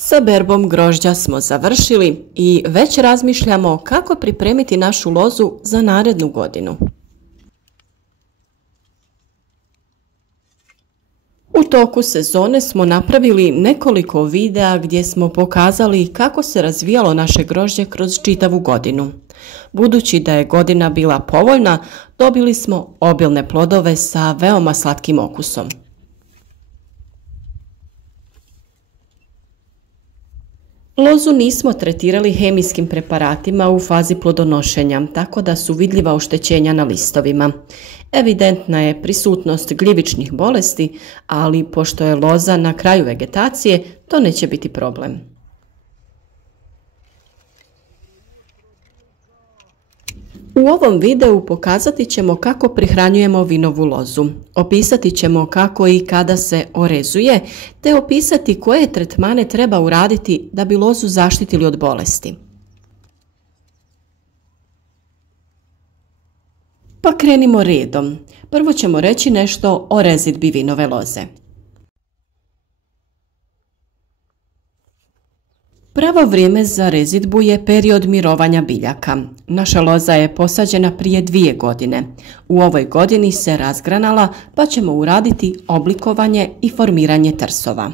Sa berbom grožđa smo završili i već razmišljamo kako pripremiti našu lozu za narednu godinu. U toku sezone smo napravili nekoliko videa gdje smo pokazali kako se razvijalo naše grožđe kroz čitavu godinu. Budući da je godina bila povoljna, dobili smo obilne plodove sa veoma slatkim okusom. Lozu nismo tretirali hemijskim preparatima u fazi plodonošenja, tako da su vidljiva oštećenja na listovima. Evidentna je prisutnost gljivičnih bolesti, ali pošto je loza na kraju vegetacije, to neće biti problem. U ovom videu pokazati ćemo kako prihranjujemo vinovu lozu. Opisati ćemo kako i kada se orezuje, te opisati koje tretmane treba uraditi da bi lozu zaštitili od bolesti. Pa krenimo redom. Prvo ćemo reći nešto o rezidbi vinove loze. Pravo vrijeme za rezidbu je period mirovanja biljaka. Naša loza je posađena prije 2 godine. U ovoj godini se razgranala, pa ćemo uraditi oblikovanje i formiranje trsova.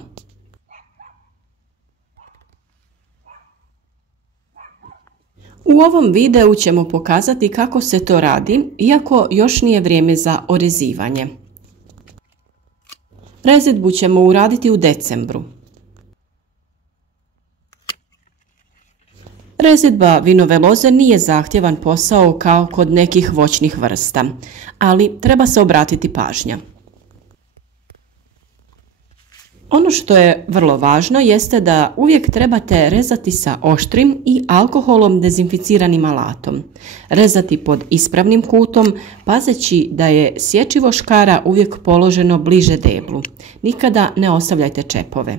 U ovom videu ćemo pokazati kako se to radi, iako još nije vrijeme za orezivanje. Rezidbu ćemo uraditi u decembru. Rezidba vinove loze nije zahtjevan posao kao kod nekih voćnih vrsta, ali treba se obratiti pažnja. Ono što je vrlo važno jeste da uvijek trebate rezati sa oštrim i alkoholom dezinficiranim alatom. Rezati pod ispravnim kutom, pazeći da je sječivo škara uvijek položeno bliže deblu. Nikada ne ostavljajte čepove.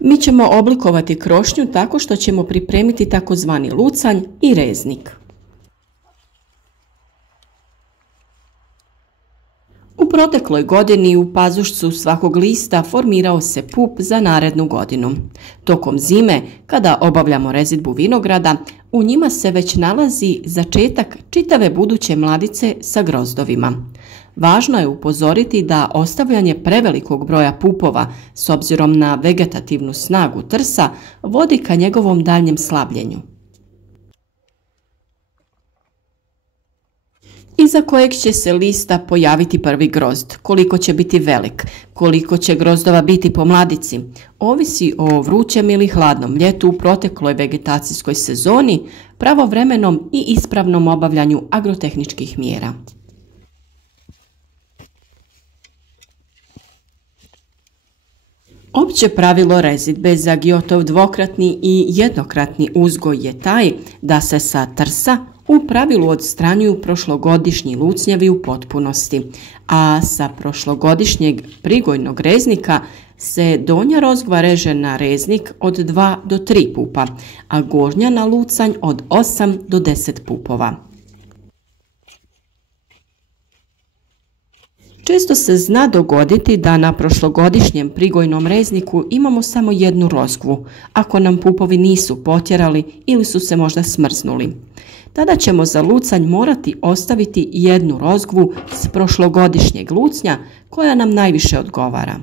Mi ćemo oblikovati krošnju tako što ćemo pripremiti takozvani lucanj i reznik. U protekloj godini u pazušcu svakog lista formirao se pup za narednu godinu. Tokom zime, kada obavljamo rezidbu vinograda, u njima se već nalazi začetak čitave buduće mladice sa grozdovima. Važno je upozoriti da ostavljanje prevelikog broja pupova s obzirom na vegetativnu snagu trsa vodi ka njegovom daljnjem slabljenju. Iza kojeg će se lista pojaviti prvi grozd, koliko će biti velik, koliko će grozdova biti po mladici, ovisi o vrućem ili hladnom ljetu u protekloj vegetacijskoj sezoni, pravovremenom i ispravnom obavljanju agrotehničkih mjera. Opće pravilo rezidbe za Gyotov dvokratni i jednokratni uzgoj je taj da se sa trsa u pravilu odstranjuju prošlogodišnji lucnjevi u potpunosti, a sa prošlogodišnjeg prigojnog reznika se donja rozgva reže na reznik od 2 do 3 pupa, a gornja na lucanj od 8 do 10 pupova. Često se zna dogoditi da na prošlogodišnjem prigojnom rezniku imamo samo jednu rozgvu, ako nam pupovi nisu potjerali ili su se možda smrznuli. Tada ćemo za lucanj morati ostaviti jednu rozgvu s prošlogodišnjeg lucnja koja nam najviše odgovara.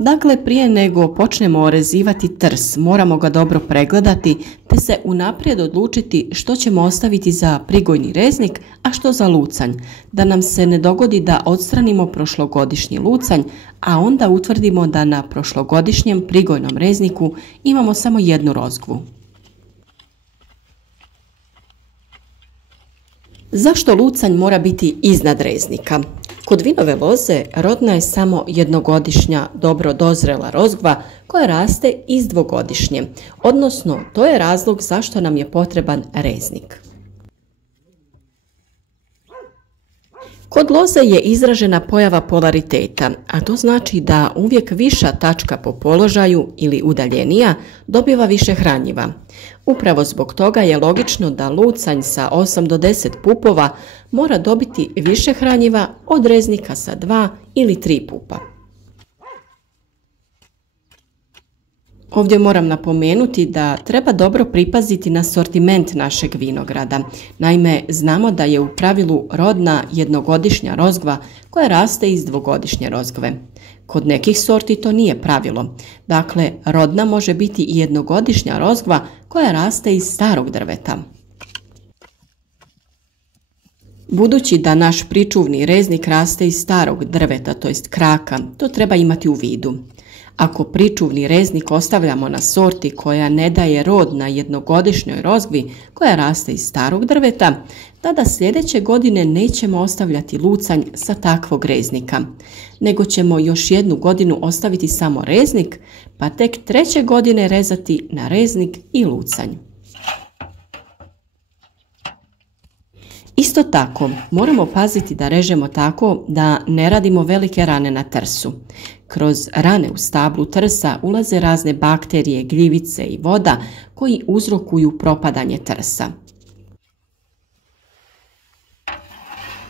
Dakle, prije nego počnemo orezivati trs, moramo ga dobro pregledati te se unaprijed odlučiti što ćemo ostaviti za prigojni reznik, a što za lucanj, da nam se ne dogodi da odstranimo prošlogodišnji lucanj, a onda utvrdimo da na prošlogodišnjem prigojnom rezniku imamo samo jednu rozgvu. Zašto lucanj mora biti iznad reznika? Kod vinove loze rodna je samo jednogodišnja dobro dozrela rozgva koja raste iz dvogodišnje, odnosno to je razlog zašto nam je potreban reznik. Kod loze je izražena pojava polariteta, a to znači da uvijek viša tačka po položaju ili udaljenija dobiva više hranjiva. Upravo zbog toga je logično da lucanj sa 8 do 10 pupova mora dobiti više hranjiva od reznika sa 2 ili 3 pupa. Ovdje moram napomenuti da treba dobro pripaziti na sortiment našeg vinograda. Naime, znamo da je u pravilu rodna jednogodišnja rozgva koja raste iz dvogodišnje rozgve. Kod nekih sorti to nije pravilo. Dakle, rodna može biti i jednogodišnja rozgva koja raste iz starog drveta. Budući da naš pričuvni reznik raste iz starog drveta, to jest kraka, to treba imati u vidu. Ako pričuvni reznik ostavljamo na sorti koja ne daje rod na jednogodišnjoj rozgvi koja raste iz starog drveta, tada sljedeće godine nećemo ostavljati lucanj sa takvog reznika, nego ćemo još jednu godinu ostaviti samo reznik, pa tek treće godine rezati na reznik i lucanj. Isto tako, moramo paziti da režemo tako da ne radimo velike rane na trsu. Kroz rane u stablu trsa ulaze razne bakterije, gljivice i voda koji uzrokuju propadanje trsa.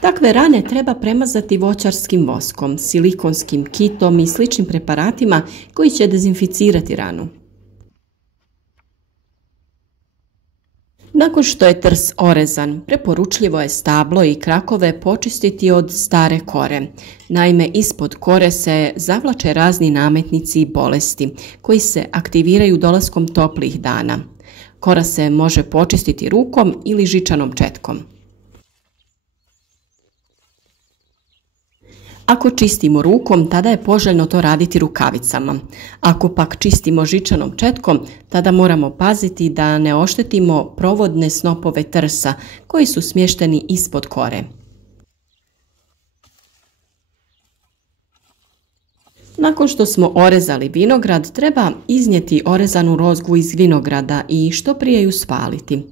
Takve rane treba premazati voćarskim voskom, silikonskim kitom i sličnim preparatima koji će dezinficirati ranu. Nakon što je trs orezan, preporučljivo je stablo i krakove počistiti od stare kore. Naime, ispod kore se zavlače razni nametnici i bolesti koji se aktiviraju dolaskom toplih dana. Kora se može počistiti rukom ili žičanom četkom. Ako čistimo rukom, tada je poželjno to raditi rukavicama. Ako pak čistimo žičanom četkom, tada moramo paziti da ne oštetimo provodne snopove trsa koji su smješteni ispod kore. Nakon što smo orezali vinograd, treba iznijeti orezanu rozgvu iz vinograda i što prije ju spaliti.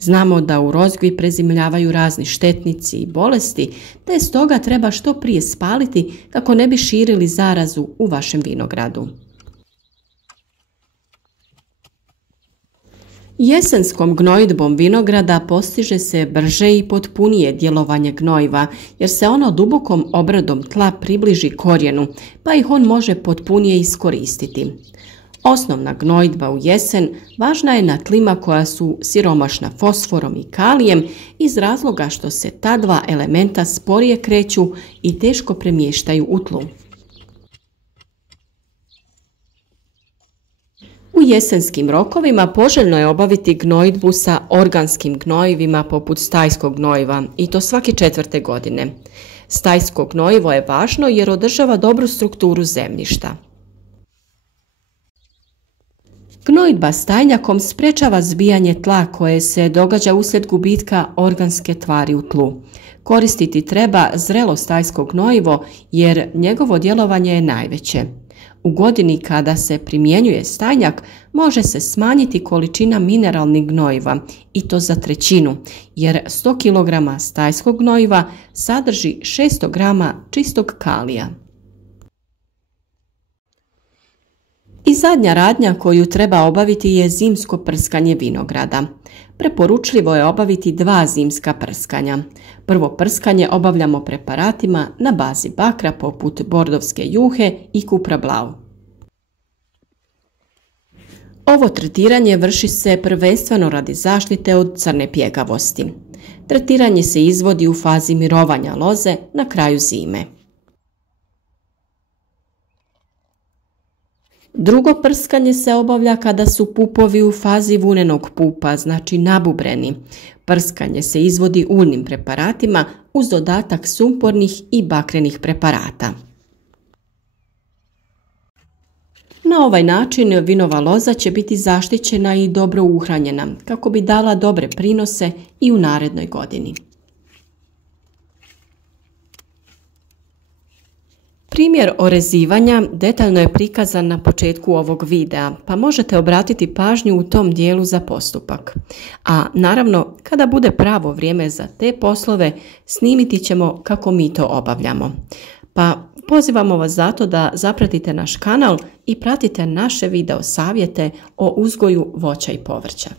Znamo da u rozgvi prezimljavaju razni štetnici i bolesti, te stoga treba što prije spaliti kako ne bi širili zarazu u vašem vinogradu. Jesenskom gnojidbom vinograda postiže se brže i potpunije djelovanje gnojiva, jer se ono dubokom obradom tla približi korijenu, pa ih on može potpunije iskoristiti. Osnovna gnojidba u jesen važna je na tlima koja su siromašna fosforom i kalijem iz razloga što se ta dva elementa sporije kreću i teško premještaju u tlu. U jesenskim rokovima poželjno je obaviti gnojidbu sa organskim gnojivima poput stajskog gnojiva i to svake 4. godine. Stajsko gnojivo je važno jer održava dobru strukturu zemljišta. Gnojidba stajnjakom sprečava zbijanje tla koje se događa uslijed gubitka organske tvari u tlu. Koristiti treba zrelo stajsko gnojivo jer njegovo djelovanje je najveće. U godini kada se primjenjuje stajnjak može se smanjiti količina mineralnih gnojiva i to za 1/3, jer 100 kg stajskog gnojiva sadrži 600 g čistog kalija. I zadnja radnja koju treba obaviti je zimsko prskanje vinograda. Preporučljivo je obaviti 2 zimska prskanja. Prvo prskanje obavljamo preparatima na bazi bakra poput bordovske juhe i kupra blau. Ovo tretiranje vrši se prvenstveno radi zaštite od crne pjegavosti. Tretiranje se izvodi u fazi mirovanja loze na kraju zime. Drugo prskanje se obavlja kada su pupovi u fazi vunenog pupa, znači nabubreni. Prskanje se izvodi uljnim preparatima uz dodatak sumpornih i bakrenih preparata. Na ovaj način vinova loza će biti zaštićena i dobro uhranjena kako bi dala dobre prinose i u narednoj godini. Primjer orezivanja detaljno je prikazan na početku ovog videa, pa možete obratiti pažnju u tom dijelu za postupak. A naravno, kada bude pravo vrijeme za te poslove, snimiti ćemo kako mi to obavljamo. Pa pozivamo vas zato da zapratite naš kanal i pratite naše video savjete o uzgoju voća i povrća.